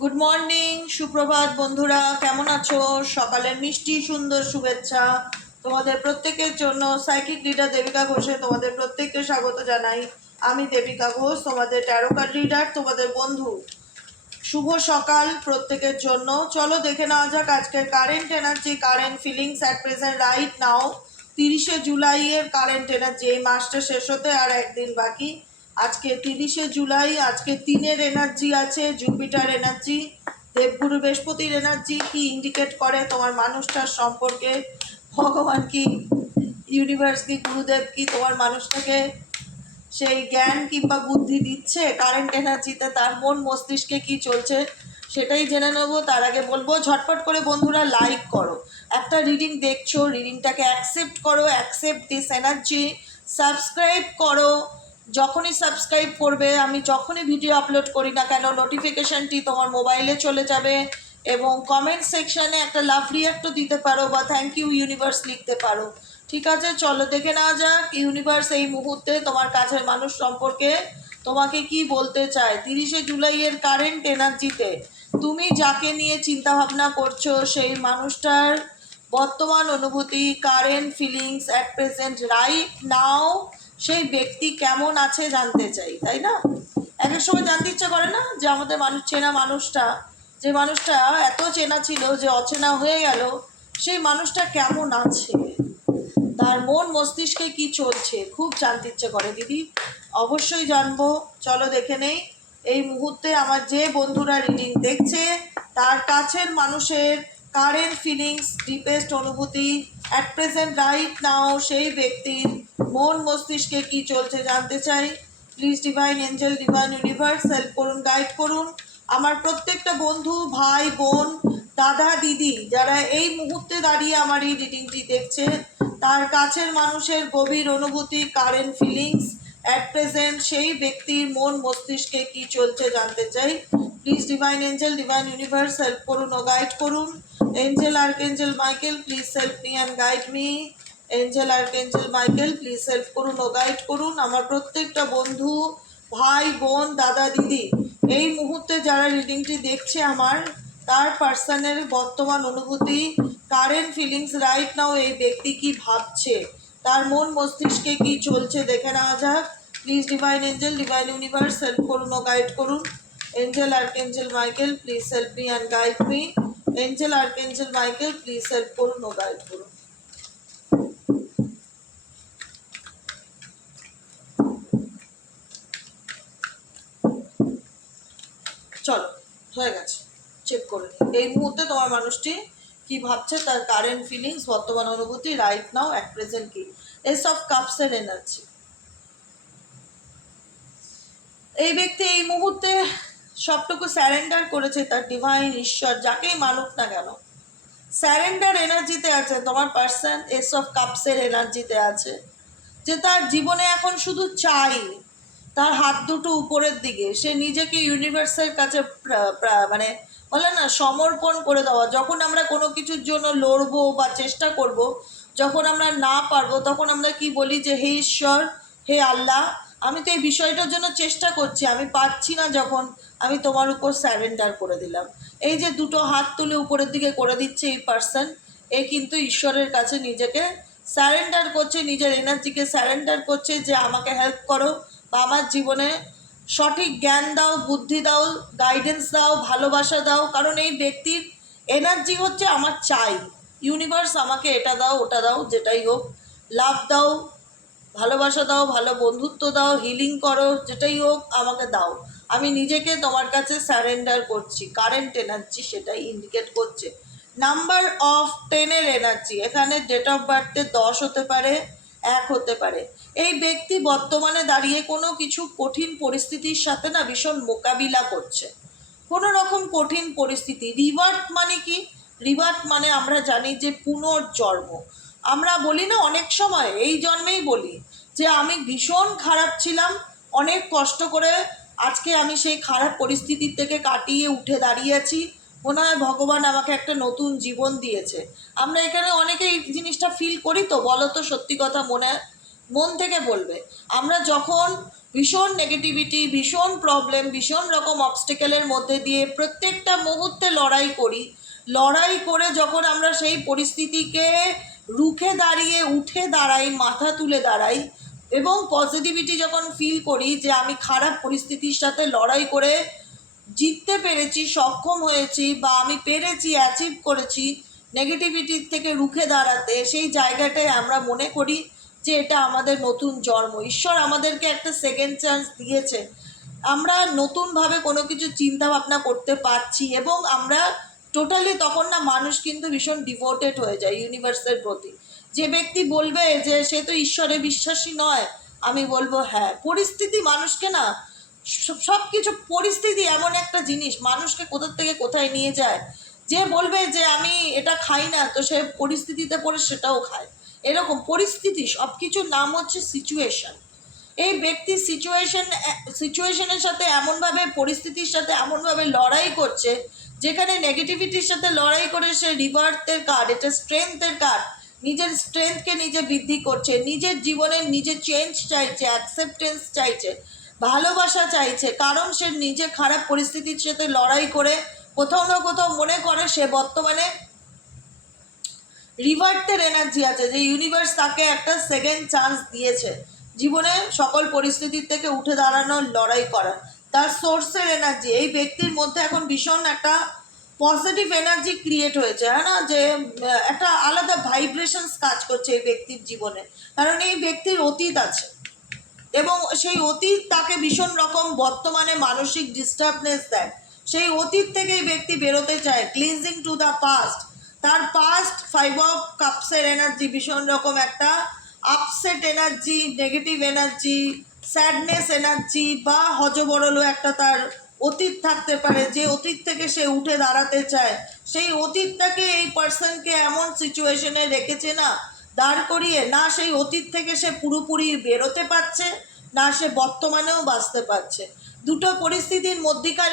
Good morning সুপ্রভাত বন্ধুরা। কেমন আছো? সকালের মিষ্টি, সুন্দর শুভেচ্ছা। তোমাদের প্রত্যেকের জন্য সাইকিক লিডার দেবিকা ঘোষে তোমাদের প্রত্যেককে স্বাগত জানাই। আমি দেবিকা ঘোষ, তোমাদের ট্যারোকার লিডার তোমাদের বন্ধু। শুভ সকাল প্রত্যেকের জন্য। চলো দেখে নেওয়া যাক আজকের current energy current feelings at present right now তিরিশে জুলাইয়ের কারেন্ট এনার্জি এই মাসটা শেষ হতে আর একদিন বাকি। আজকে তিরিশে জুলাই, আজকে তিনের এনার্জি আছে জুপিটার এনার্জি দেবগুরু বৃহস্পতির এনার্জি কি ইন্ডিকেট করে তোমার মানুষটার সম্পর্কে? ভগবান কি? ইউনিভার্স কি? গুরুদেব কি? তোমার মানুষটাকে সেই জ্ঞান কিংবা বুদ্ধি দিচ্ছে? কারেন্ট এনার্জিতে তার মন মস্তিষ্কে কি চলছে? সেটাই জেনে নেব। তার আগে বলব, ঝটপট করে বন্ধুরা লাইক করো। একটা রিডিং দেখছ রিডিংটাকে অ্যাকসেপ্ট করো অ্যাকসেপ্ট দিস এনার্জি সাবস্ক্রাইব করো। যখনই সাবস্ক্রাইব করবে, আমি যখনই ভিডিও আপলোড করি না কেন নোটিফিকেশানটি তোমার মোবাইলে চলে যাবে এবং কমেন্ট সেকশানে একটা লাভ রিয়াক্টও দিতে পারো বা থ্যাংক ইউ ইউনিভার্স লিখতে পারো। ঠিক আছে? চলো দেখে নেওয়া যাক ইউনিভার্স এই মুহূর্তে তোমার কাছের মানুষ সম্পর্কে তোমাকে কি বলতে চায়? তিরিশে জুলাইয়ের কারেন্ট এনার্জিতে তুমি যাকে নিয়ে চিন্তা ভাবনা করছ, সেই মানুষটার বর্তমান অনুভূতি current feelings at present right now সেই ব্যক্তি কেমন আছে জানতে চাই, তাই না? এক এক সময় জানতে ইচ্ছা করে না যে আমাদের মানুষ চেনা মানুষটা, যে মানুষটা এত চেনা ছিল যে অচেনা হয়ে গেল, সেই মানুষটা কেমন আছে? তার মন মস্তিষ্কে কি চলছে খুব জানতে ইচ্ছে করে, দিদি। অবশ্যই জানব। চলো দেখে নেই। এই মুহূর্তে আমার যে বন্ধুরা রিডিং দেখছে, তার কাছের মানুষের কারেন্ট ফিলিংস ডিপেস্ট অনুভূতি অ্যাট প্রেজেন্ট রাইট নাও সেই ব্যক্তির মন মস্তিষ্কে কি চলছে জানতে চাই। Please divine angel divine universe help করুন গাইড করুন। আমার প্রত্যেকটা বন্ধু, ভাই, বোন, দাদা, দিদি, যারা এই মুহূর্তে দাঁড়িয়ে আমার এই রিডিংটি দেখছে, তার কাছের মানুষের গভীর অনুভূতি কারেন্ট ফিলিংস অ্যাট প্রেজেন্ট সেই ব্যক্তির মন মস্তিষ্কে কি চলছে জানতে চাই। Please divine angel divine universe help করুন ও গাইড করুন। Angel archangel Michael please help me and guide me angel archangel Michael please help করুন ও গাইড করুন। আমার প্রত্যেকটা বন্ধু, ভাই, বোন, দাদা, দিদি, এই মুহূর্তে যারা রিডিংটি দেখছে আমার, তার পার্সনের বর্তমান অনুভূতি কারেন্ট ফিলিংস রাইট নাও এই ব্যক্তি কি ভাবছে? তার মন মস্তিষ্কে কি চলছে দেখে নেওয়া যাক। Please divine angel divine universe help করুন ও গাইড করুন। Angel archangel Michael please help me and guide me angel archangel Michael please help করুন ও গাইড করুন। চলো, হয়ে গেছে। চেক করে এই মুহূর্তে তোমার মানুষটি ভাবছে, তার কারেন্ট ফিলিংস বর্তমান অনুভূতি রাইট নাও অ্যাট প্রেজেন্ট কি? এস অফ কাপসের এনার্জি এই ব্যক্তি এই মুহূর্তে সবটুকু স্যারেন্ডার করেছে তার ডিভাইন ঈশ্বর, যাকেই মানুক না কেন। স্যারেন্ডার এনার্জিতে আছে, তোমার পার্সন এস অফ কাপসের এনার্জিতে আছে। যে তার জীবনে এখন শুধু চাই, তার হাত দুটো উপরের দিকে, সে নিজেকে ইউনিভার্সের কাছে মানে বলে না, সমর্পণ করে দেওয়া। যখন আমরা কোনো কিছুর জন্য লড়বো বা চেষ্টা করব, যখন আমরা না পারব, তখন আমরা কি বলি যে, হে ঈশ্বর, হে আল্লাহ, আমি তো এই বিষয়টার জন্য চেষ্টা করছি, আমি পাচ্ছি না যখন আমি তোমার উপর স্যারেন্ডার করে দিলাম। এই যে দুটো হাত তুলে উপরের দিকে করে দিচ্ছে এই পার্সন এ কিন্তু ঈশ্বরের কাছে নিজেকে স্যারেন্ডার করছে, নিজের এনার্জিকে স্যারেন্ডার করছে যে, আমাকে হেল্প করো বা আমার জীবনে সঠিক জ্ঞান দাও, বুদ্ধি দাও গাইডেন্স দাও, ভালোবাসা দাও, কারণ এই ব্যক্তির এনার্জি হচ্ছে আমার চাই। ইউনিভার্স আমাকে এটা দাও, ওটা দাও, যেটাই হোক। লাভ দাও, ভালোবাসা দাও, ভালো বন্ধুত্ব দাও হিলিং করো, যেটাই হোক আমাকে দাও। আমি নিজেকে তোমার কাছে স্যারেন্ডার করছি। কারেন্ট এনার্জি সেটাই ইন্ডিকেট করছে। নাম্বার অফ টেনের এনার্জি এখানে ডেট অফ বার্থে দশ হতে পারে, এক হতে পারে। এই ব্যক্তি বর্তমানে দাঁড়িয়ে কোনো কিছু কঠিন পরিস্থিতির সাথে না ভীষণ মোকাবিলা করছে। কোনো রকম কঠিন পরিস্থিতি। রিভার্ট মানে কি? রিভার্ট মানে আমরা জানি যে পুনর্জন্ম। আমরা বলি না অনেক সময়, এই জন্মেই বলি যে আমি ভীষণ খারাপ ছিলাম, অনেক কষ্ট করে আজকে আমি সেই খারাপ পরিস্থিতির থেকে কাটিয়ে উঠে দাঁড়িয়েছি। মনে হয় ভগবান আমাকে একটা নতুন জীবন দিয়েছে। আমরা এখানে অনেকে এই জিনিসটা ফিল করি তো, বলো তো সত্যি কথা মনে মন থেকে বলবে। আমরা যখন ভীষণ নেগেটিভিটি ভীষণ প্রবলেম ভীষণ রকম অবস্টেকেলের মধ্যে দিয়ে প্রত্যেকটা মুহূর্তে লড়াই করি, লড়াই করে যখন আমরা সেই পরিস্থিতিকে রুখে দাঁড়িয়ে, উঠে দাঁড়াই, মাথা তুলে দাঁড়াই এবং পজিটিভিটি যখন ফিল করি যে আমি খারাপ পরিস্থিতির সাথে লড়াই করে জিততে পেরেছি, সক্ষম হয়েছি বা আমি পেরেছি অ্যাচিভ করেছি নেগেটিভিটির থেকে রুখে দাঁড়াতে, সেই জায়গাটায় আমরা মনে করি যে এটা আমাদের নতুন জন্ম। ঈশ্বর আমাদেরকে একটা সেকেন্ড চান্স দিয়েছে আমরা নতুনভাবে কোনো কিছু চিন্তা ভাবনা করতে পারছি এবং আমরা টোটালি তখন না মানুষ কিন্তু ভীষণ ডিভোটেড হয়ে যায় ইউনিভার্সের প্রতি। যে ব্যক্তি বলবে যে সে তো ঈশ্বরে বিশ্বাসী নয়, আমি বলব হ্যাঁ। পরিস্থিতি মানুষকে না সব কিছু পরিস্থিতি এমন একটা জিনিস, মানুষকে কোথার থেকে কোথায় নিয়ে যায়? যে বলবে যে আমি এটা খাই না, তো সে পরিস্থিতিতে পড়ে সেটাও খায়। এরকম পরিস্থিতি সব কিছুর নাম হচ্ছে সিচুয়েশন এই ব্যক্তি সিচুয়েশন সিচুয়েশনের সাথে এমনভাবে, পরিস্থিতির সাথে এমনভাবে লড়াই করছে, যেখানে নেগেটিভিটির সাথে লড়াই করে সে রিভার্থের কার্ড এটা স্ট্রেংথের কার্ড নিজের স্ট্রেংথকে নিজে বৃদ্ধি করছে, নিজের জীবনের নিজে চেঞ্জ চাইছে অ্যাকসেপ্টেন্স চাইছে, ভালোবাসা চাইছে, কারণ সে নিজে খারাপ পরিস্থিতির সাথে লড়াই করে, কোথাও না কোথাও মনে করে সে বর্তমানে রিভার্টের এনার্জি আছে, যে ইউনিভার্স তাকে একটা সেকেন্ড চান্স দিয়েছে। জীবনে সকল পরিস্থিতির থেকে উঠে দাঁড়ানোর লড়াই করার তার সোর্সের এনার্জি এই ব্যক্তির মধ্যে এখন ভীষণ একটা পজিটিভ এনার্জি ক্রিয়েট হয়েছে হ্যাঁ না? যে একটা আলাদা ভাইব্রেশনস কাজ করছে এই ব্যক্তির জীবনে। কারণ এই ব্যক্তির অতীত আছে। এবং সেই অতীত তাকে ভীষণ রকম বর্তমানে মানসিক ডিস্টার্বনেস দেয়। সেই অতীত থেকে এই ব্যক্তি বেরোতে চায় ক্লিনজিং টু দ্য পাস্ট তার পাস্ট ফাইভ অফ কাপসের এনার্জি ভীষণ রকম একটা upset energy negative energy sadness energy বা হজবরল একটা তার অতীত থাকতে পারে। যে অতীত থেকে সে উঠে দাঁড়াতে চায়, সেই অতীতটাকে এই পার্সনকে এমন সিচুয়েশনে রেখেছে না, দাঁড় করিয়ে না সেই অতীত থেকে সে পুরোপুরি বেরোতে পারছে, না সে বর্তমানেও বাঁচতে পারছে। দুটো পরিস্থিতির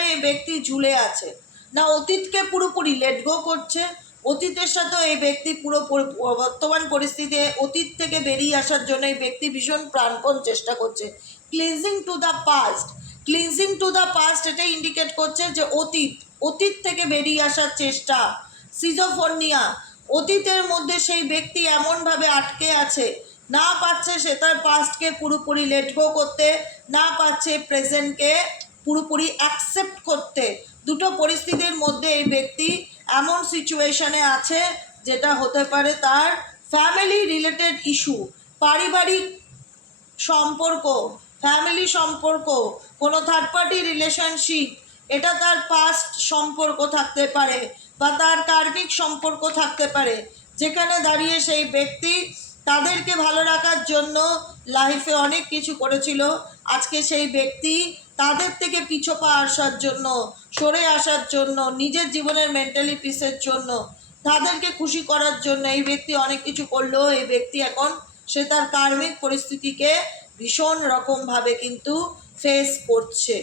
এই ব্যক্তি ঝুলে আছে। না অতীতকে পুরোপুরি লেট গো করছে অতীতের সাথেও এই ব্যক্তি পুরো বর্তমান পরিস্থিতি অতীত থেকে বেরিয়ে আসার জন্য এই ব্যক্তি ভীষণ প্রাণপণ চেষ্টা করছে। Cleansing to the past cleansing to the past এটা ইন্ডিকেট করছে যে অতীত অতীত থেকে বেরিয়ে আসার চেষ্টা। সিজোফোর্নিয়া অতীতের মধ্যে সেই ব্যক্তি এমনভাবে আটকে আছে, না পাচ্ছে সে তার পাস্টকে পুরোপুরি লেট গো করতে, না পাচ্ছে প্রেজেন্টকে পুরোপুরি অ্যাকসেপ্ট করতে। দুটো পরিস্থিতির মধ্যে এই ব্যক্তি এমন সিচুয়েশনে আছে যেটা হতে পারে তার ফ্যামিলি রিলেটেড ইস্যু পারিবারিক সম্পর্ক ফ্যামিলি সম্পর্ক, কোনো থার্ড পার্টি রিলেশনশিপ এটা তার পাস্ট সম্পর্ক থাকতে পারে বা তার কার্মিক সম্পর্ক থাকতে পারে। যেখানে দাঁড়িয়ে সেই ব্যক্তি তাদেরকে ভালো রাখার জন্য লাইফে অনেক কিছু করেছিল। আজকে সেই ব্যক্তি তাদের থেকে পিছোপা আসার জন্য, সরে আসার জন্য, নিজের জীবনের মেন্টালি পিসের জন্য, তাদেরকে খুশি করার জন্য এই ব্যক্তি অনেক কিছু করলেও এই ব্যক্তি এখন সে তার কার্মিক পরিস্থিতিকে ভীষণ রকমভাবে কিন্তু ফেস করছে।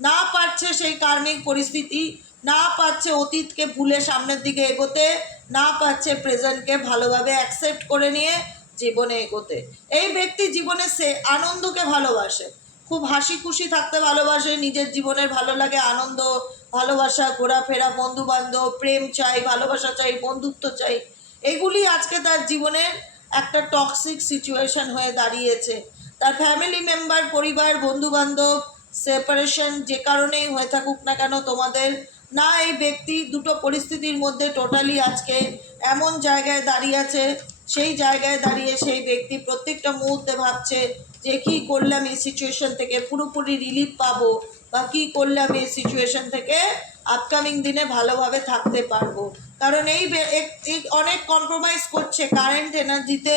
না পারছে সেই কার্মিক পরিস্থিতি, না পারছে অতীতকে ভুলে সামনের দিকে এগোতে, না পারছে প্রেজেন্টকে ভালোভাবে অ্যাকসেপ্ট করে নিয়ে জীবনে এগোতে। এই ব্যক্তি জীবনে সে আনন্দকে ভালোবাসে। খুব হাসি খুশি থাকতে ভালোবাসে, নিজের জীবনের ভালো লাগে, আনন্দ, ভালোবাসা, ঘোরাফেরা বন্ধু বান্ধব প্রেম চাই, ভালোবাসা চাই, বন্ধুত্ব চাই। এগুলি আজকে তার জীবনের একটা টক্সিক সিচুয়েশন হয়ে দাঁড়িয়েছে। তার ফ্যামিলি মেম্বার পরিবার বন্ধু বান্ধব সেপারেশন যে কারণেই হয়ে থাকুক না কেন, তোমাদের না এই ব্যক্তি দুটো পরিস্থিতির মধ্যে টোটালি আজকে এমন জায়গায় দাঁড়িয়ে আছে, সেই জায়গায় দাঁড়িয়ে সেই ব্যক্তি প্রত্যেকটা মুহূর্তে ভাবছে যে কী করলে আমি এই সিচুয়েশন থেকে? পুরোপুরি রিলিফ পাবো বা কী করলে এই সিচুয়েশন থেকে? আপকামিং দিনে ভালোভাবে থাকতে পারব। কারণ এই অনেক কম্প্রোমাইজ করছে কারেন্ট এনার্জিতে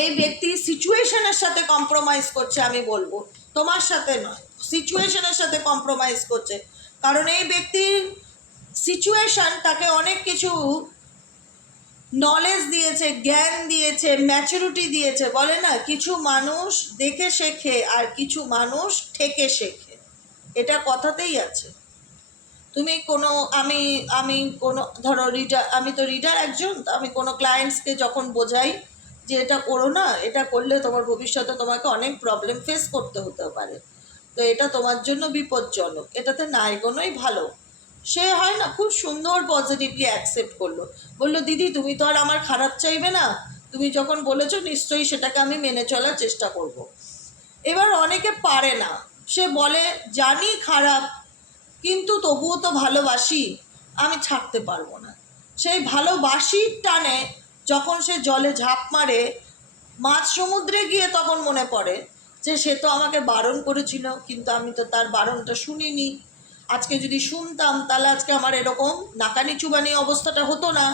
এই ব্যক্তি সিচুয়েশনের সাথে কম্প্রোমাইজ করছে, আমি বলব। তোমার সাথে নয় সিচুয়েশনের সাথে কম্প্রোমাইজ করছে। কারণ এই ব্যক্তির সিচুয়েশন তাকে অনেক কিছু নলেজ দিয়েছে, জ্ঞান দিয়েছে ম্যাচুরিটি দিয়েছে। বলে না, কিছু মানুষ দেখে শেখে আর কিছু মানুষ ঠেকে শেখে। এটা কথাতেই আছে। তুমি কোনো, আমি আমি কোনো, ধরো রিডার আমি তো রিডার একজন আমি কোনো ক্লায়েন্টসকে যখন বোঝাই যে এটা করো না, এটা করলে তোমার ভবিষ্যতে তোমাকে অনেক প্রবলেম ফেস করতে হতে পারে। তো এটা তোমার জন্য বিপজ্জনক। এটাতে না এগোনোই ভালো। সে হয় না, খুব সুন্দর পজিটিভলি অ্যাকসেপ্ট করল। বলল, দিদি, তুমি তো আর আমার খারাপ চাইবে না। তুমি যখন বলেছ, নিশ্চয়ই সেটাকে আমি মেনে চলার চেষ্টা করব। এবার অনেকে পারে না। সে বলে, জানি খারাপ, কিন্তু তবুও তো ভালোবাসি, আমি ছাড়তে পারব না। সেই ভালোবাসির টানে যখন সে জলে ঝাঁপ মারে মাছ সমুদ্রে গিয়ে তখন মনে পড়ে যে, সে তো আমাকে বারণ করেছিল, কিন্তু আমি তো তার বারণটা শুনিনি। আজকে যদি শুনতাম, তাহলে আজকে আমার এরকম নাকানি চুবানি অবস্থাটা হতো না।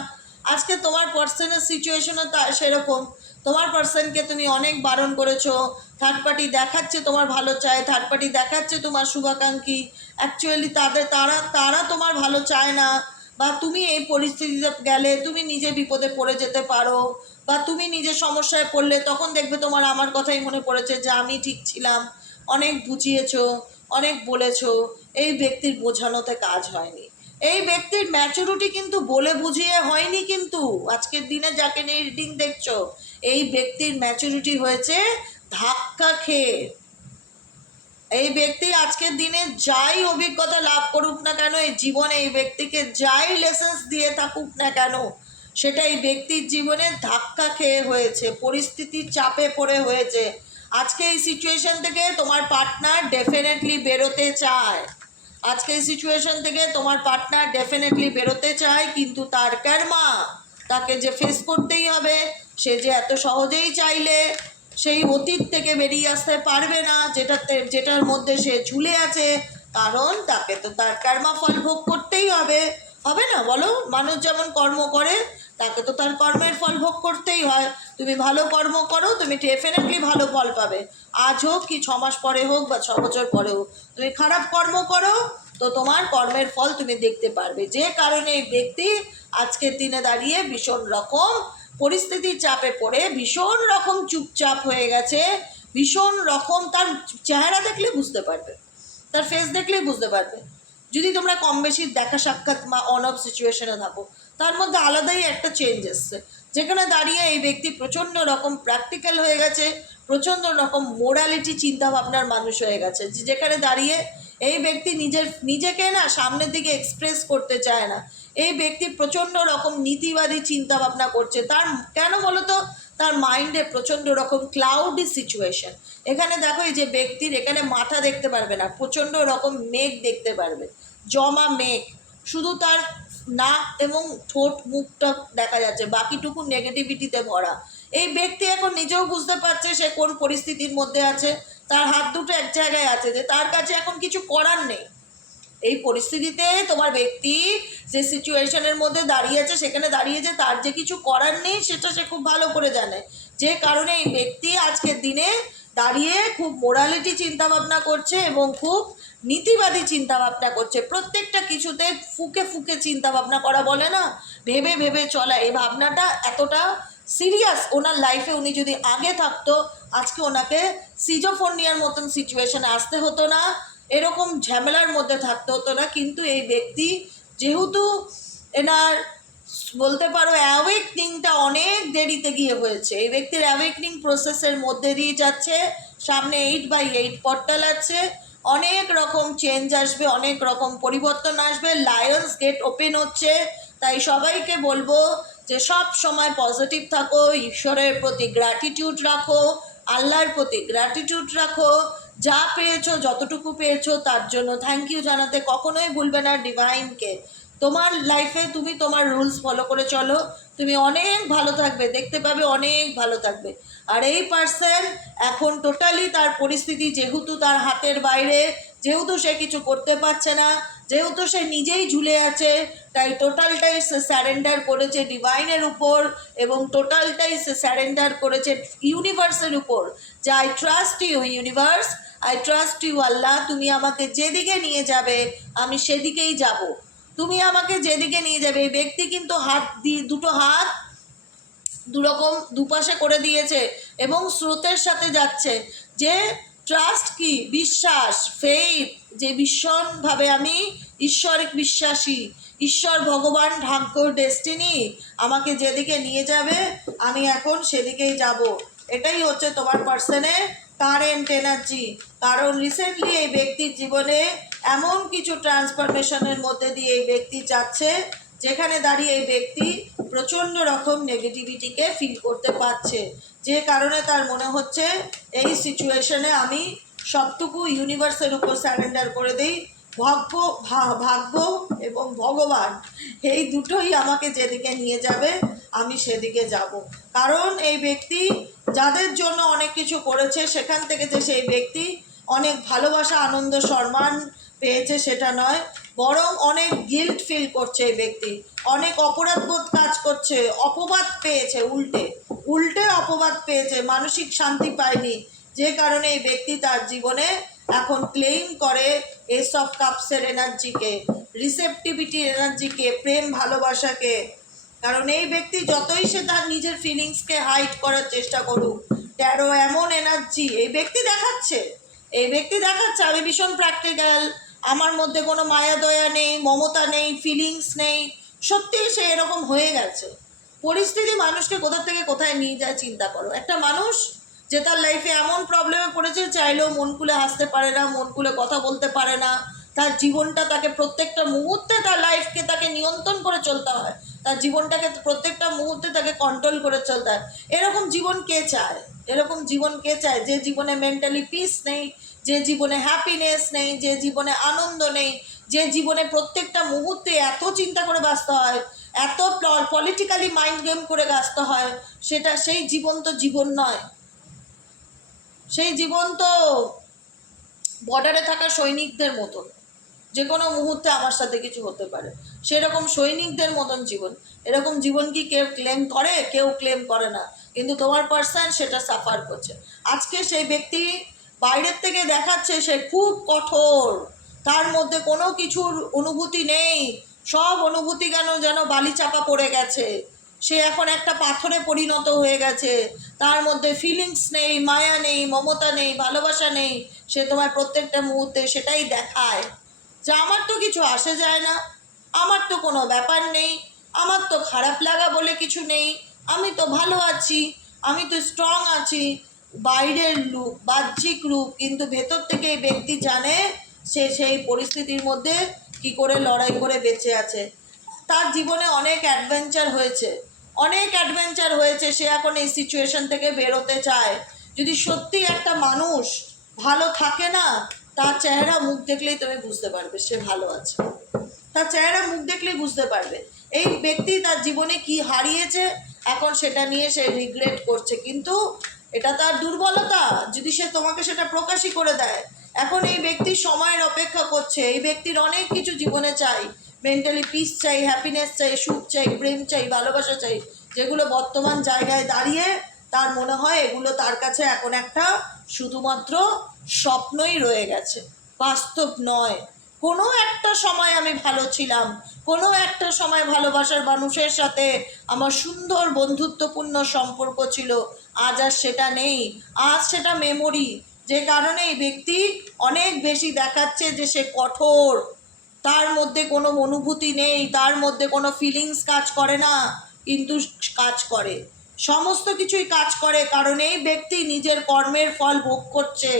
আজকে তোমার পার্সনের সিচুয়েশনও তা সেরকম। তোমার পার্সনকে তুমি অনেক বারণ করেছ। থার্ড পার্টি দেখাচ্ছে তোমার ভালো চায় থার্ড পার্টি দেখাচ্ছে তোমার শুভাকাঙ্ক্ষী। অ্যাকচুয়ালি তাদের, তারা তারা তোমার ভালো চায় না। বা তুমি এই পরিস্থিতিতে গেলে তুমি নিজে বিপদে পড়ে যেতে পারো। বা তুমি নিজে সমস্যায় পড়লে তখন দেখবে তোমার আমার কথাই মনে পড়েছে যে আমি ঠিক ছিলাম। অনেক বুঝিয়েছো, অনেক বলেছ। এই ব্যক্তির বোঝানোতে কাজ হয়নি। এই ব্যক্তির ম্যাচুরিটি কিন্তু বলে বুঝিয়ে হয়নি কিন্তু। আজকের দিনে যাকে নিয়ে রিডিং দেখছ, এই ব্যক্তির ম্যাচুরিটি হয়েছে ধাক্কা খেয়ে। এই ব্যক্তি আজকের দিনে যাই অভিজ্ঞতা লাভ করুক না কেন, এই জীবনে এই ব্যক্তিকে যাই লেসেন্স দিয়ে থাকুক না কেন, সেটা এই ব্যক্তির জীবনে ধাক্কা খেয়ে হয়েছে পরিস্থিতির চাপে পড়ে হয়েছে। আজকে এই সিচুয়েশন থেকে তোমার পার্টনার ডেফিনেটলি বেরোতে চায়। আজকে সিচুয়েশন থেকে তোমার পার্টনার ডেফিনেটলি বেরোতে চায়, কিন্তু তার কর্মা তাকে যে ফেস করতেই হবে, সে যে এত সহজেই চাইলে সেই অতীত থেকে বেরিয়ে আসতে পারবে না যেটাতে যেটার মধ্যে সে ঝুলে আছে, কারণ তাকে তো তার কর্মা ফল ভোগ করতেই হবে। হবে না বলো? মানুষ যেমন কর্ম করে তাকে তো তার কর্মের ফল ভোগ করতেই হয়। তুমি ভালো কর্ম করো, তুমি ডেফিনেটলি ভালো ফল পাবে। আজ হোক কি ছ মাস পরে হোক বা ছ বছর পরে হোক, তুমি খারাপ কর্ম করো, তো তোমার কর্মের ফল তুমি দেখতে পারবে। যে কারণে এই ব্যক্তি আজকের দিনে দাঁড়িয়ে ভীষণ রকম পরিস্থিতির চাপে পড়ে, ভীষণ রকম চুপচাপ হয়ে গেছে, ভীষণ রকম তার চেহারা দেখলে বুঝতে পারবে, তার ফেস দেখলেই বুঝতে পারবে। যদি তোমরা কম বেশি দেখা সাক্ষাৎ বা অন অফ সিচুয়েশনে থাকো, তার মধ্যে আলাদাই একটা চেঞ্জ এসছে। যেখানে দাঁড়িয়ে এই ব্যক্তি প্রচণ্ড রকম প্র্যাকটিক্যাল হয়ে গেছে, প্রচণ্ড রকম মোরালিটি চিন্তাভাবনার মানুষ হয়ে গেছে। যেখানে দাঁড়িয়ে এই ব্যক্তি নিজের, নিজেকে না সামনের দিকে এক্সপ্রেস করতে চায় না। এই ব্যক্তি প্রচণ্ড রকম নীতিবাদী চিন্তা ভাবনা করছে। তার, কেন বলতো? তার মাইন্ডে প্রচণ্ড রকম ক্লাউডি সিচুয়েশন এখানে দেখো এই যে ব্যক্তির এখানে মাথা দেখতে পারবে না, প্রচণ্ড রকম মেঘ দেখতে পারবে, জমা মেঘ। শুধু তার নাক এবং ঠোঁট, মুখটা দেখা যাচ্ছে, বাকিটুকু নেগেটিভিটিতে ভরা। এই ব্যক্তি এখন নিজেও বুঝতে পারছে সে কোন পরিস্থিতির মধ্যে আছে। তার হাত দুটো এক জায়গায় আছে যে তার কাছে এখন কিছু করার নেই। এই পরিস্থিতিতে তোমার ব্যক্তি যে সিচুয়েশনের মধ্যে দাঁড়িয়েছে সেখানে দাঁড়িয়েছে তার যে কিছু করার নেই, সেটা সে খুব ভালো করে জানে। যে কারণে এই ব্যক্তি আজকের দিনে দাঁড়িয়ে খুব মোরালিটি চিন্তাভাবনা করছে এবং খুব নীতিবাদী চিন্তাভাবনা করছে। প্রত্যেকটা কিছুতে ফুকে ফুকে চিন্তাভাবনা করা বলে না, ভেবে ভেবে চলা। এই ভাবনাটা এতটা সিরিয়াস ওনার লাইফে উনি যদি আগে থাকতো, আজকে ওনাকে সিজোফোনিয়ার মতন সিচুয়েশানে আসতে হতো না, এরকম ঝামেলার মধ্যে থাকতে হতো না, কিন্তু এই ব্যক্তি যেহেতু এনার বলতে পারো অ্যাওয়েকনিংটা অনেক দেরিতে গিয়ে হয়েছে, এই ব্যক্তির অ্যাওয়েকনিং প্রসেসের মধ্যে দিয়ে যাচ্ছে, সামনে এইট বাই এইট পর্টাল আছে, অনেক রকম চেঞ্জ আসবে, অনেক রকম পরিবর্তন আসবে লায়ন্স গেট ওপেন হচ্ছে, তাই সবাইকে বলব যে সব সময় পজিটিভ থাকো, ঈশ্বরের প্রতি গ্র্যাটিটিউড রাখো, আল্লাহর প্রতি গ্র্যাটিটিউড রাখো। যা পেয়েছ, যতটুকু পেয়েছ, তার জন্য থ্যাংক ইউ জানাতে কখনোই ভুলবে না ডিভাইনকে তোমার লাইফে তুমি তোমার রুলস ফলো করে চলো। তুমি অনেক ভালো থাকবে, দেখতে পাবে অনেক ভালো থাকবে। আর এই পার্সন এখন টোটালি তার পরিস্থিতি যেহেতু তার হাতের বাইরে যেহেতু সে কিছু করতে পারছে না, যেহেতু সে নিজেই ঝুলে আছে, তাই টোটালটাই সে স্যারেন্ডার করেছে ডিভাইনের উপর এবং টোটালটাই সে স্যারেন্ডার করেছে ইউনিভার্সের উপর। যে I trust you universe I trust you Allah, তুমি আমাকে যেদিকে নিয়ে যাবে, আমি সেদিকেই যাব। তুমি আমাকে যেদিকে নিয়ে যাবে, এই ব্যক্তি কিন্তু হাত দিয়ে, দুটো হাত দুরকম দুপাশে করে দিয়েছে এবং স্রোতের সাথে যাচ্ছে। যে ট্রাস্ট কি? বিশ্বাস ফেইথ যে ভীষণভাবে আমি ঈশ্বরিক বিশ্বাসী। ঈশ্বর ভগবান ভাগ্য ডেস্টিনি আমাকে যেদিকে নিয়ে যাবে, আমি এখন সেদিকেই যাব। এটাই হচ্ছে তোমার পার্সনে কারেন্ট এনার্জি কারণ রিসেন্টলি এই ব্যক্তির জীবনে এমন কিছু ট্রান্সফরমেশনের মধ্যে দিয়ে এই ব্যক্তি যাচ্ছে, যেখানে দাঁড়িয়ে এই ব্যক্তি প্রচণ্ড রকম নেগেটিভিটিকে ফিল করতে পারছে। যে কারণে তার মনে হচ্ছে এই সিচুয়েশনে আমি সবটুকু ইউনিভার্সের উপর স্যারেন্ডার করে দিই। ভাগ্য ভাগ্য এবং ভগবান, এই দুটোই আমাকে যেদিকে নিয়ে যাবে, আমি সেদিকে যাব। কারণ এই ব্যক্তি যাদের জন্য অনেক কিছু করেছে, সেখান থেকে যে সেই ব্যক্তি অনেক ভালোবাসা, আনন্দ, সম্মান পেয়েছে সেটা নয়, বরং অনেক গিল্ট ফিল করছে এই ব্যক্তি। অনেক অপরাধবোধ কাজ করছে, অপবাদ পেয়েছে উল্টে। উল্টে অপবাদ পেয়েছে, মানসিক শান্তি পায়নি। যে কারণে এই ব্যক্তি তার জীবনে এখন ক্লেইম করে এসব কাপসের এনার্জিকে রিসেপটিভিটির এনার্জিকে প্রেম ভালোবাসাকে কারণ এই ব্যক্তি যতই সে তার নিজের ফিলিংসকে হাইড করার চেষ্টা করুক ট্যারো এমন এনার্জি এই ব্যক্তি দেখাচ্ছে। এই ব্যক্তি দেখাচ্ছে, আমি ভীষণ প্র্যাকটিক্যাল আমার মধ্যে কোনো মায়া দয়া নেই, মমতা নেই ফিলিংস নেই, সত্যিই সে এরকম হয়ে গেছে। পরিস্থিতি মানুষকে কোথা থেকে কোথায় নিয়ে যায় চিন্তা করো। একটা মানুষ যে তার লাইফে এমন প্রবলেমে পড়েছে, চাইলেও মন খুলে হাসতে পারে না, মন খুলে কথা বলতে পারে না তার জীবনটা তাকে প্রত্যেকটা মুহূর্তে তার লাইফকে তাকে নিয়ন্ত্রণ করে চলতে হয় তার জীবনটাকে প্রত্যেকটা মুহূর্তে তাকে কন্ট্রোল করে চলতে হয় এরকম জীবন কে চায়? এরকম জীবন কে চায়? যে জীবনে মেন্টালি পিস নেই, যে জীবনে হ্যাপিনেস নেই, যে জীবনে আনন্দ নেই, যে জীবনে প্রত্যেকটা মুহূর্তে এত চিন্তা করে বাঁচতে হয়, এত পলিটিক্যালি মাইন্ড গেম করে বাঁচতে হয়, সেটা সেই জীবন তো জীবন নয়। সেই জীবন তো বর্ডারে থাকা সৈনিকদের মতন। যে কোনো মুহূর্তে আমার সাথে কিছু হতে পারে। সেরকম সৈনিকদের মতন জীবন। এরকম জীবন কি কেউ ক্লেম করে? কেউ ক্লেম করে না। কিন্তু তোমার পার্সন সেটা সাফার করছে। আজকে সেই ব্যক্তি বাইরের থেকে দেখাচ্ছে সে খুব কঠোর। তার মধ্যে কোনো কিছুর অনুভূতি নেই। সব অনুভূতি কেন যেন বালি চাপা পড়ে গেছে। সে এখন একটা পাথরে পরিণত হয়ে গেছে। তার মধ্যে ফিলিংস নেই, মায়া নেই, মমতা নেই, ভালোবাসা নেই। সে তোমার প্রত্যেকটা মুহূর্তে সেটাই দেখায়। যে আমার তো কিছু আসে যায় না, আমার তো কোনো ব্যাপার নেই, আমার তো খারাপ লাগা বলে কিছু নেই, আমি তো ভালো আছি, আমি তো স্ট্রং আছি। বাইরের রূপ বাহ্যিক রূপ, কিন্তু ভেতর থেকে এই ব্যক্তি জানে সে সেই পরিস্থিতির মধ্যে কি করে লড়াই করে বেঁচে আছে। তার জীবনে অনেক অ্যাডভেঞ্চার হয়েছে। অনেক অ্যাডভেঞ্চার হয়েছে, সে এখন এই সিচুয়েশন থেকে বেরোতে চায়। যদি সত্যি একটা মানুষ ভালো থাকে না তার চেহারা মুখ দেখলেই তুমি বুঝতে পারবে সে ভালো আছে। তার চেহারা মুখ দেখলেই বুঝতে পারবে। এই ব্যক্তি তার জীবনে কি হারিয়েছে, এখন সেটা নিয়ে সে রিগ্রেট করছে। কিন্তু এটা তার দুর্বলতা। যদি সে তোমাকে সেটা প্রকাশই করে দেয়, এখন এই ব্যক্তি সময়ের অপেক্ষা করছে। এই ব্যক্তির অনেক কিছু জীবনে চাই। মেন্টালি পিস চাই হ্যাপিনেস চাই, সুখ চাই, প্রেম চাই, ভালোবাসা চাই। যেগুলো বর্তমান জায়গায় দাঁড়িয়ে তার মনে হয় এগুলো তার কাছে এখন একটা শুধুমাত্র স্বপ্নই রয়ে গেছে, বাস্তব নয়। কোনো একটা সময় আমি ভালো ছিলাম, কোনো একটা সময় ভালোবাসার মানুষের সাথে আমার সুন্দর বন্ধুত্বপূর্ণ সম্পর্ক ছিল। আজ আর সেটা নেই, আজ সেটা মেমোরি যে কারণে এই ব্যক্তি অনেক বেশি দেখাচ্ছে যে সে কঠোর। তার মধ্যে কোনো অনুভূতি নেই, তার মধ্যে কোনো ফিলিংস কাজ করে না, কিন্তু কাজ করে। সমস্ত কিছুই কাজ করে, কারণ এই ব্যক্তি নিজের কর্মের ফল ভোগ করছে।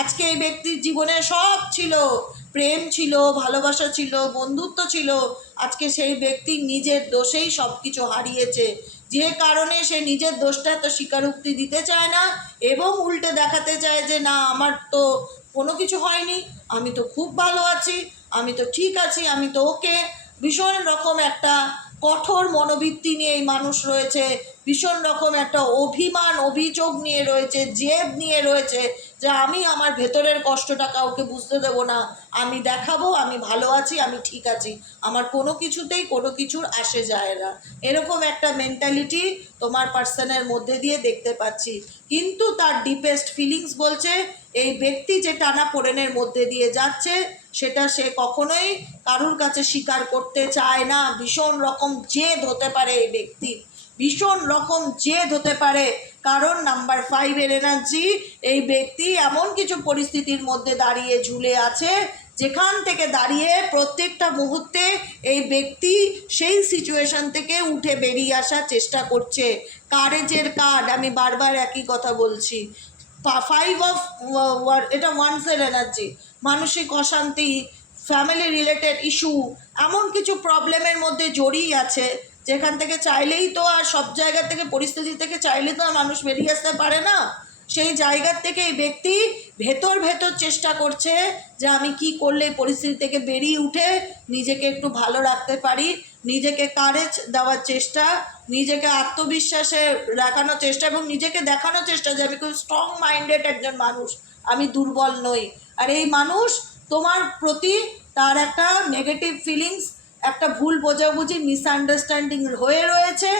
আজকে এই ব্যক্তির জীবনে সব ছিল। প্রেম ছিল, ভালোবাসা ছিল, বন্ধুত্ব ছিল। আজকে সেই ব্যক্তি নিজের দোষেই সব কিছু হারিয়েছে। যে কারণে সে নিজের দোষটা তো স্বীকারোক্তি দিতে চায় না, এবং উল্টে দেখাতে চায় যে, না, আমার তো কোনো কিছু হয়নি। আমি তো খুব ভালো আছি, আমি তো ঠিক আছি, আমি তো ওকে। ভীষণ রকম একটা কঠোর মনোবৃত্তি নিয়ে এই মানুষ রয়েছে। ভীষণ রকম একটা অভিমান, অভিযোগ নিয়ে রয়েছে, জেদ নিয়ে রয়েছে যে আমি আমার ভেতরের কষ্টটা কাউকে বুঝতে দেবো না। আমি দেখাবো, আমি ভালো আছি, আমি ঠিক আছি। আমার কোনো কিছুতেই কোনো কিছুর আসে যায় না। এরকম একটা মেন্টালিটি তোমার পার্সনের মধ্যে দিয়ে দেখতে পাচ্ছি। কিন্তু তার ডিপেস্ট ফিলিংস বলছে, এই ব্যক্তি যে টানা পোড়েনের মধ্যে দিয়ে যাচ্ছে সেটা সে কখনোই কারুর কাছে স্বীকার করতে চায় না। ভীষণ রকম জেদ হতে পারে এই ব্যক্তির ভীষণ রকম জেদ হতে পারে। কারণ নাম্বার ফাইভের এনার্জি এই ব্যক্তি এমন কিছু পরিস্থিতির মধ্যে দাঁড়িয়ে ঝুলে আছে, যেখান থেকে দাঁড়িয়ে প্রত্যেকটা মুহূর্তে এই ব্যক্তি সেই সিচুয়েশন থেকে উঠে বেরিয়ে আসার চেষ্টা করছে। কারেজের কার্ড আমি বারবার একই কথা বলছি। ফাইভ অফ এটা ওয়ান্সের এনার্জি মানসিক অশান্তি ফ্যামিলি রিলেটেড ইস্যু এমন কিছু প্রবলেমের মধ্যে জড়িয়ে আছে, যেখান থেকে চাইলেই তো আর সব জায়গা থেকে, পরিস্থিতি থেকে চাইলে তো আর মানুষ বেরিয়ে আসতে পারে না। সেই জায়গার থেকে এই ব্যক্তি ভেতর ভেতর চেষ্টা করছে যে আমি কি করলে পরিস্থিতি থেকে বেরিয়ে উঠে নিজেকে একটু ভালো রাখতে পারি, নিজেকে কারেজ দেওয়ার চেষ্টা, নিজেকে আত্মবিশ্বাসে রাখানোর চেষ্টা এবং নিজেকে দেখানোর চেষ্টা যে আমি খুব স্ট্রং মাইন্ডেড একজন মানুষ, আমি দুর্বল নই। আর এই মানুষ তোমার প্রতি তার একটা নেগেটিভ ফিলিংস একটা ভুল বোঝাবুঝি মিসআন্ডারস্ট্যান্ডিং হয়ে রয়েছে।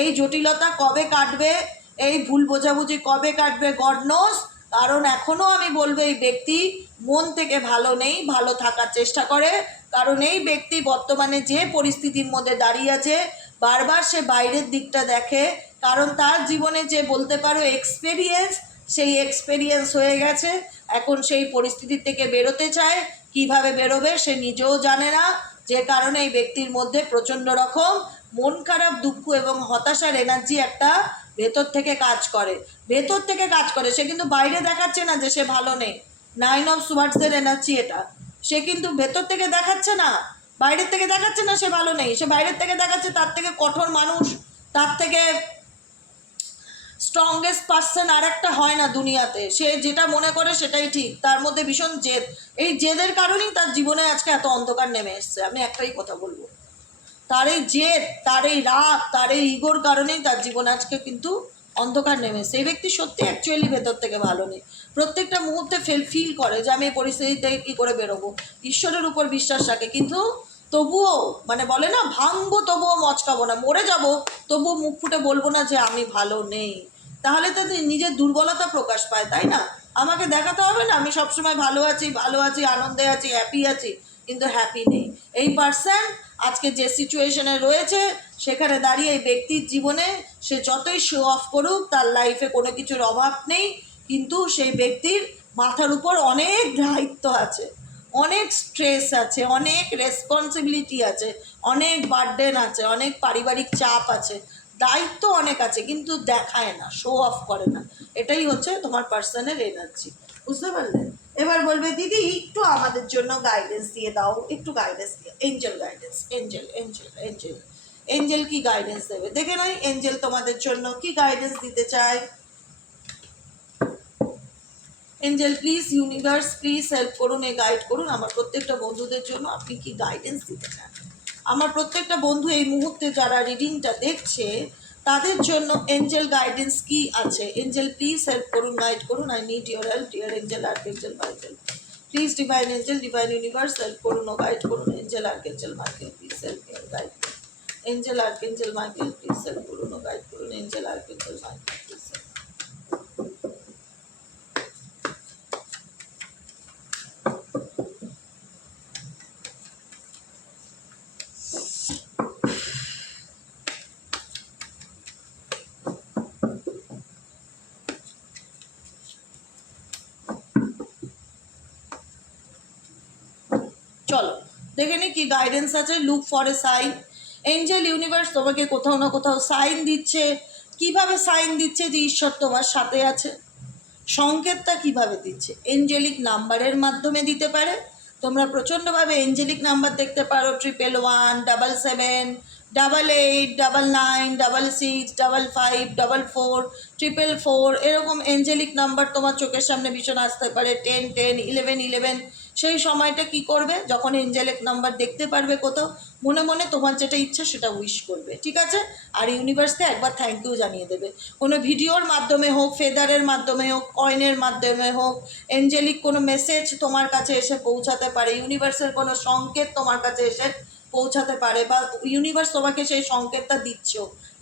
এই জটিলতা কবে কাটবে? এই ভুল বোঝাবুঝি কবে কাটবে গড নোস কারণ এখনও আমি বলব, এই ব্যক্তি মন থেকে ভালো নেই, ভালো থাকার চেষ্টা করে। কারণ এই ব্যক্তি বর্তমানে যে পরিস্থিতির মধ্যে দাঁড়িয়ে আছে, বারবার সে বাইরের দিকটা দেখে। কারণ তার জীবনে যে বলতে পারো এক্সপেরিয়েন্স সেই এক্সপেরিয়েন্স হয়ে গেছে। এখন সেই পরিস্থিতি থেকে বেরোতে চায়। কীভাবে বেরোবে সে নিজেও জানে না। যে কারণে এই ব্যক্তির মধ্যে প্রচণ্ড রকম মন খারাপ, দুঃখ এবং হতাশার এনার্জি একটা ভেতর থেকে কাজ করে। ভেতর থেকে কাজ করে। সে কিন্তু বাইরে দেখাচ্ছে না যে সে ভালো নেই। নাইন অফ সুবার্সের এনার্জি এটা। সে কিন্তু ভেতর থেকে দেখাচ্ছে না। বাইরের থেকে দেখাচ্ছে না সে ভালো নেই। সে বাইরের থেকে দেখাচ্ছে তার থেকে কঠোর মানুষ। তার থেকে স্ট্রংগেস্ট পার্সন আর একটা হয় না দুনিয়াতে। সে যেটা মনে করে সেটাই ঠিক। তার মধ্যে ভীষণ জেদ। এই জেদের কারণেই তার জীবনে আজকে এত অন্ধকার নেমে এসছে। আমি একটাই কথা বলব। তার এই জেদ তার এই রাগ তার এই ইগোর কারণেই তার জীবন আজকে কিন্তু অন্ধকার নেমে এই ব্যক্তি সত্যি অ্যাকচুয়ালি ভেতর থেকে ভালো নেই। প্রত্যেকটা মুহূর্তে ফেল ফিল করে যে আমি এই পরিস্থিতি থেকে কী করে বেরোবো। ঈশ্বরের উপর বিশ্বাস রাখে। কিন্তু তবুও মানে বলে না, ভাঙবো তবুও মচকাবো না। মরে যাব, তবুও মুখ ফুটে বলব না যে আমি ভালো নেই। তাহলে তো নিজের দুর্বলতা প্রকাশ পায়, তাই না? আমাকে দেখাতে হবে না, আমি সবসময় ভালো আছি ভালো আছি, আনন্দে আছি হ্যাপি আছি, কিন্তু হ্যাপি নেই। এই পার্সন আজকে যে সিচুয়েশনে রয়েছে, সেখানে দাঁড়িয়ে এই ব্যক্তির জীবনে সে যতই শো অফ করুক, তার লাইফে কোনো কিছুর অভাব নেই। কিন্তু সেই ব্যক্তির মাথার উপর অনেক দায়িত্ব আছে, অনেক স্ট্রেস আছে, অনেক রেসপন্সিবিলিটি আছে, অনেক বার্ডেন আছে, অনেক পারিবারিক চাপ আছে, দায়িত্ব অনেক আছে, কিন্তু দেখায় না শো অফ করে না। এটাই হচ্ছে তোমার পার্সনের এনার্জি বুঝতে পারলে? এবার বলবে, দিদি, একটু আমাদের জন্য গাইডেন্স দিয়ে দাও। একটু গাইডেন্স দিয়ে angel guidance angel angel angel angel কি গাইডেন্স দেবে? দেখে নয় এঞ্জেল তোমাদের জন্য কি গাইডেন্স দিতে চায়? Angel please universe please help করুন, এ গাইড করুন। আমার প্রত্যেকটা বন্ধুদের জন্য আপনি কি গাইডেন্স দিতে চান? আমার প্রত্যেকটা বন্ধু এই মুহূর্তে যারা রিডিংটা দেখছে তাদের জন্য এঞ্জেল গাইডেন্স কি আছে? এঞ্জেল প্লিজ হেল্প করুন গাইড করুন। I need your help dear angel archangel Michael please divine angel divine universe help করুন ও গাইড করুন। Angel archangel Michael please help guide করুন। Angel archangel Michael please help করুন ও গাইড করুন। Angel archangel Michael চলো, দেখে নি কি গাইডেন্স আছে look for a sign angel universe তোমাকে কোথাও না কোথাও সাইন দিচ্ছে। কীভাবে সাইন দিচ্ছে যে ঈশ্বর তোমার সাথে আছে? সংকেতটা কীভাবে দিচ্ছে? এঞ্জেলিক নাম্বারের মাধ্যমে দিতে পারে। তোমরা প্রচণ্ডভাবে এঞ্জেলিক নাম্বার দেখতে পারো triple one double seven double eight double nine double six double five double four triple four এরকম এঞ্জেলিক নাম্বার তোমার চোখের সামনে ভীষণ আসতে পারে। টেন টেন ইলেভেন ইলেভেন সেই সময়টা কি করবে? যখন এঞ্জেলিক নাম্বার দেখতে পারবে কোথাও, মনে মনে তোমার যেটা ইচ্ছা সেটা উইশ করবে, ঠিক আছে? আর ইউনিভার্সকে একবার থ্যাংক ইউ জানিয়ে দেবে। কোনো ভিডিওর মাধ্যমে হোক ফেদারের মাধ্যমে হোক কয়েনের মাধ্যমে হোক এঞ্জেলিক কোনো মেসেজ তোমার কাছে এসে পৌঁছাতে পারে ইউনিভার্সের কোনো সংকেত তোমার কাছে এসে পৌঁছাতে পারে বা ইউনিভার্স তোমাকে সেই সংকেতটা দিচ্ছ।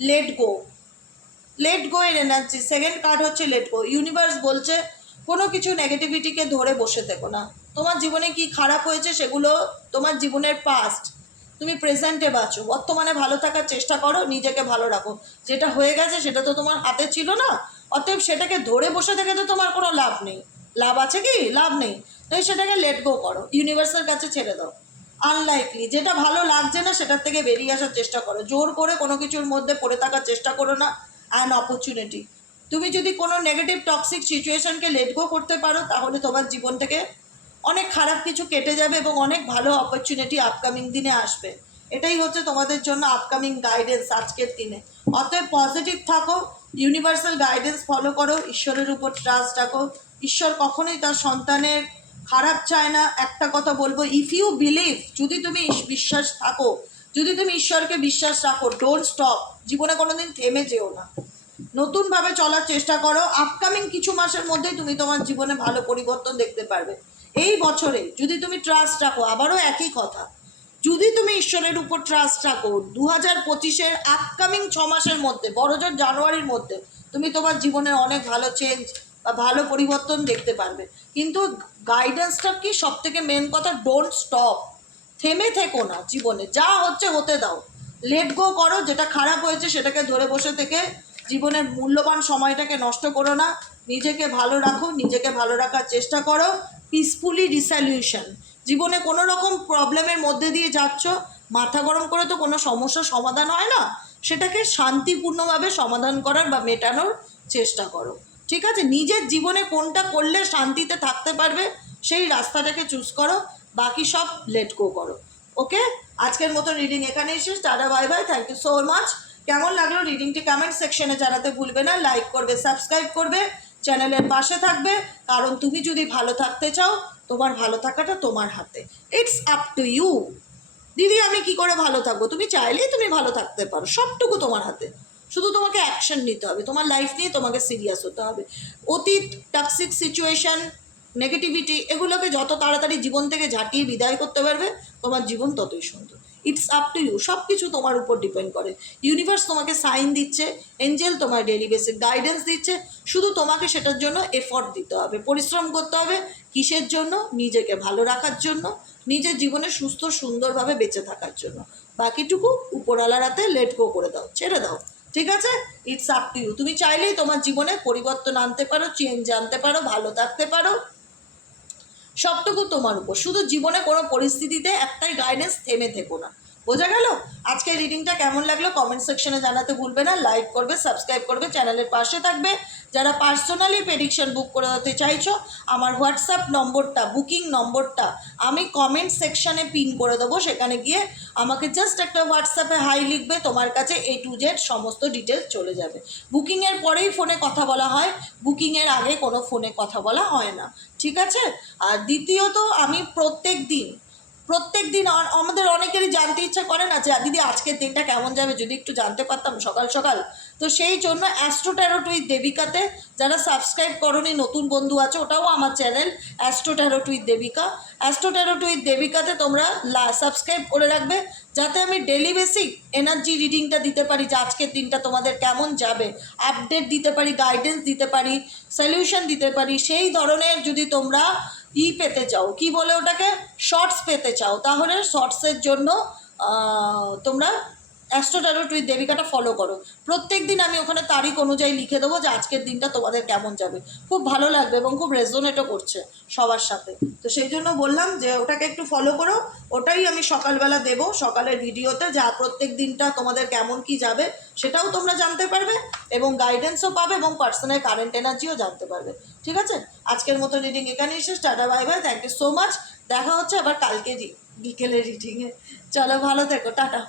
লেট গো লেট গো এর এনার্জি সেকেন্ড কার্ড হচ্ছে লেট গো ইউনিভার্স বলছে কোনো কিছু নেগেটিভিটিকে ধরে বসে থেকো না। তোমার জীবনে কি খারাপ হয়েছে সেগুলো তোমার জীবনের পাস্ট তুমি প্রেজেন্টে বাঁচো। বর্তমানে ভালো থাকার চেষ্টা করো, নিজেকে ভালো রাখো। যেটা হয়ে গেছে সেটা তো তোমার হাতে ছিল না। অতএব সেটাকে ধরে বসে থেকে তো তোমার কোনো লাভ নেই। লাভ আছে কি? লাভ নেই। তাই সেটাকে লেট গো করো। ইউনিভার্সের কাছে ছেড়ে দাও। আনলাইকলি যেটা ভালো লাগছে না সেটার থেকে বেরিয়ে আসার চেষ্টা করো। জোর করে কোনো কিছুর মধ্যে পড়ে থাকার চেষ্টা করো না। অ্যান অপরচুনিটি তুমি যদি কোনো নেগেটিভ টক্সিক সিচুয়েশনকে লেট গো করতে পারো, তাহলে তোমার জীবন থেকে অনেক খারাপ কিছু কেটে যাবে এবং অনেক ভালো অপরচুনিটি আপকামিং দিনে আসবে। এটাই হচ্ছে তোমাদের জন্য আপকামিং গাইডেন্স আজকের দিনে। অতএব পজিটিভ থাকো ইউনিভার্সাল গাইডেন্স ফলো করো, ঈশ্বরের উপর ট্রাস্ট রাখো। ঈশ্বর কখনোই তার সন্তানের খারাপ চায় না। একটা কথা বলব ইফ ইউ বিলিভ যদি তুমি বিশ্বাস থাকো, যদি তুমি ঈশ্বরকে বিশ্বাস রাখো ডোন্ট স্টপ জীবনে কোনোদিন থেমে যেও না। নতুনভাবে চলার চেষ্টা করো। আপকামিং কিছু মাসের মধ্যেই তুমি তোমার জীবনে ভালো পরিবর্তন দেখতে পারবে। এই বছরে যদি তুমি ট্রাস্ট রাখো, আবারও একই কথা। যদি তুমি ঈশ্বরের উপর ট্রাস্ট রাখো দু হাজার পঁচিশের আপকামিং ছ মাসের মধ্যে, বড়জোর জানুয়ারির মধ্যে, তুমি তোমার জীবনের অনেক ভালো চেঞ্জ বা ভালো পরিবর্তন দেখতে পারবে। কিন্তু গাইডেন্সটা কি? সব থেকে মেন কথা ডোন্ট স্টপ থেমে থেকো না জীবনে। যা হচ্ছে, হতে দাও। লেট গো করো, যেটা খারাপ হয়েছে, সেটাকে ধরে বসে থেকে জীবনের মূল্যবান সময়টাকে নষ্ট করো না। নিজেকে ভালো রাখো, নিজেকে ভালো রাখার চেষ্টা করো। পিসফুলি রিসলিউশন জীবনে কোনো রকম প্রবলেমের মধ্যে দিয়ে যাচ্ছ, মাথা গরম করে তো কোনো সমস্যার সমাধান হয় না। সেটাকে শান্তিপূর্ণভাবে সমাধান করার বা মেটানোর চেষ্টা করো। ঠিক আছে? নিজের জীবনে কোনটা করলে শান্তিতে থাকতে পারবে, সেই রাস্তাটাকে চুজ করো। বাকি সব লেট গো করো। ওকে আজকের মতো রিডিং এখানেই শেষ। Tata bye bye thank you so much কেমন লাগল রিডিংটি কমেন্ট সেকশনে জানাতে ভুলবে না লাইক করবে সাবস্ক্রাইব করবে চ্যানেলের পাশে থাকবে। কারণ তুমি যদি ভালো থাকতে চাও, তোমার ভালো থাকাটা তোমার হাতে। ইটস আপ টু ইউ দিদি, আমি কি করে ভালো থাকব? তুমি চাইলেই তুমি ভালো থাকতে পারো, সবটুকু তোমার হাতে। শুধু তোমাকে অ্যাকশন নিতে হবে, তোমার লাইফ নিয়ে তোমাকে সিরিয়াস হতে হবে। অতীত টক্সিক সিচুয়েশন নেগেটিভিটি এগুলোকে যত তাড়াতাড়ি জীবন থেকে ঝাঁটিয়ে বিদায় করতে পারবে, তোমার জীবন ততই সুন্দর। ইটস আপ টু ইউ সব কিছু তোমার উপর ডিপেন্ড করে। ইউনিভার্স তোমাকে সাইন দিচ্ছে এঞ্জেল তোমার ডেলি বেসিক গাইডেন্স দিচ্ছে, শুধু তোমাকে সেটার জন্য এফর্ট দিতে হবে। পরিশ্রম করতে হবে কিসের জন্য? নিজেকে ভালো রাখার জন্য, নিজের জীবনে সুস্থ, সুন্দরভাবে বেঁচে থাকার জন্য। বাকিটুকু উপরওয়ালার হাতে লেট গো করে দাও, ছেড়ে দাও। ঠিক আছে? ইটস আপ টু ইউ তুমি চাইলেই তোমার জীবনে পরিবর্তন আনতে পারো চেঞ্জ আনতে পারো, ভালো থাকতে পারো। সবটুকু তোমার উপর। শুধু জীবনে কোনো পরিস্থিতিতে একটাই গাইডেন্স থেমে থেকো না। বোঝা গেল? আজকের রিডিংটা কেমন লাগল কমেন্ট সেকশনে জানাতে ভুলবে না। লাইক করবে সাবস্ক্রাইব করবে চ্যানেলের পাশে থাকবে। যারা পার্সোনালি প্রেডিকশন বুক করে দিতে চাইছো, আমার হোয়াটসঅ্যাপ নম্বরটা বুকিং নম্বরটা, আমি কমেন্ট সেকশনে পিন করে দেবো। সেখানে গিয়ে আমাকে জাস্ট একটা হোয়াটসঅ্যাপে হাই লিখবে, তোমার কাছে এ টু জেড সমস্ত ডিটেলস চলে যাবে। বুকিংয়ের পরেই ফোনে কথা বলা হয়। বুকিংয়ের আগে কোনো ফোনে কথা বলা হয় না। ঠিক আছে? আর দ্বিতীয়ত, আমি প্রত্যেক দিন প্রত্যেক দিন আমাদের অনেকেরই জানতে ইচ্ছা করে না যে দিদি, আজকের দিনটা কেমন যাবে? যদি একটু জানতে পারতাম সকাল সকাল। তো সেই জন্য অ্যাস্ট্রো ট্যারোট উইথ দেবিকাতে যারা সাবস্ক্রাইব করনি, নতুন বন্ধু আছে, ওটাও আমার channel astro tarot with Debika astro tarot with দেবিকাতে তোমরা সাবস্ক্রাইব করে রাখবে, যাতে আমি ডেলি বেসিক এনার্জি রিডিংটা দিতে পারি যে, আজকের দিনটা তোমাদের কেমন যাবে। আপডেট দিতে পারি গাইডেন্স দিতে পারি সলিউশন দিতে পারি। সেই ধরনের যদি তোমরা ই পেতে চাও। কি বলে ওটাকে? শর্টস পেতে চাও। তাহলে শর্টসের জন্য তোমরা অ্যাস্ট্রোটারোট উইথ দেবিকাটা ফলো করো। প্রত্যেক দিন আমি ওখানে তারিখ অনুযায়ী লিখে দেবো যে আজকের দিনটা তোমাদের কেমন যাবে। খুব ভালো লাগবে এবং খুব রেজোনেটও করছে সবার সাথে। তো সেই জন্য বললাম যে ওটাকে একটু ফলো করো। ওটাই আমি সকালবেলা দেবো। সকালের ভিডিওতে যা প্রত্যেক দিনটা তোমাদের কেমন কি যাবে সেটাও তোমরা জানতে পারবে এবং গাইডেন্সও পাবে এবং পার্সোনাল কারেন্ট এনার্জিও জানতে পারবে। ঠিক আছে? আজকের মতো রিডিং এখানেই শেষ। Tata bye bye thank you so much দেখা হচ্ছে আবার কালকে বিকেলের রিডিংয়ে চলো ভালো থেকো, টাটা।